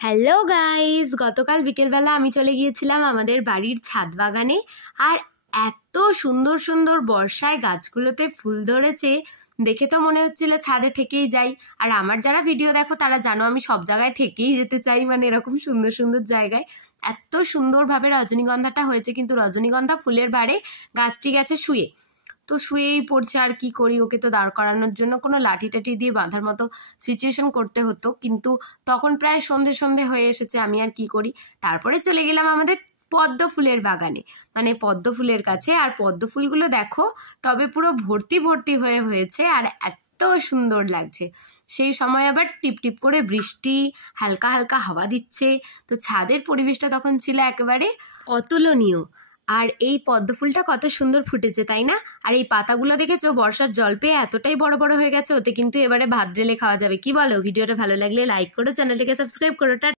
Hello guys, গতকাল বিকেলবেলা আমি চলে গিয়েছিলাম আমাদের বাড়ির ছাদ বাগানে। আর এত সুন্দর সুন্দর বর্ষায় গাছগুলোতে ফুল ধরেছে, দেখে তো মনে হচ্ছিল ছাদে থেকেই যাই। আর আমার যারা ভিডিও দেখো তারা জানো আমি সব জায়গায় থেকেই যেতে চাই, মানে এরকম সুন্দর সুন্দর জায়গায়। এত সুন্দরভাবে রজনীগন্ধাটা হয়েছে, কিন্তু রজনীগন্ধা ফুলের ভারে গাছটি গেছে শুয়ে। তো শুয়েই পড়ছে, আর কি করি, ওকে তো দাঁড় করানোর জন্য কোনো লাঠি টাঠি দিয়ে বাঁধার মতো সিচুয়েশন করতে হতো, কিন্তু তখন প্রায় সন্ধে সন্ধে হয়ে এসেছে, আমি আর কি করি। তারপরে চলে গেলাম আমাদের পদ্ম ফুলের বাগানে, মানে পদ্ম ফুলের কাছে। আর পদ্ম ফুলগুলো দেখো টবে পুরো ভর্তি ভর্তি হয়ে হয়েছে, আর এত সুন্দর লাগছে। সেই সময় আবার টিপ টিপ করে বৃষ্টি, হালকা হালকা হাওয়া দিচ্ছে, তো ছাদের পরিবেশটা তখন ছিল একেবারে অতুলনীয়। আর এই পদ্ম ফুলটা কত সুন্দর ফুটেছে, তাই না? আর এই পাতাগুলো দেখেছো বর্ষার জল পেয়ে এতটাই বড় বড় হয়ে গেছে, ওতে কিন্তু এবারে ভাত ঢেলে খাওয়া যাবে। কি বলো? ভিডিওটা ভালো লাগলে লাইক করো, চ্যানেলটাকে সাবস্ক্রাইব করো।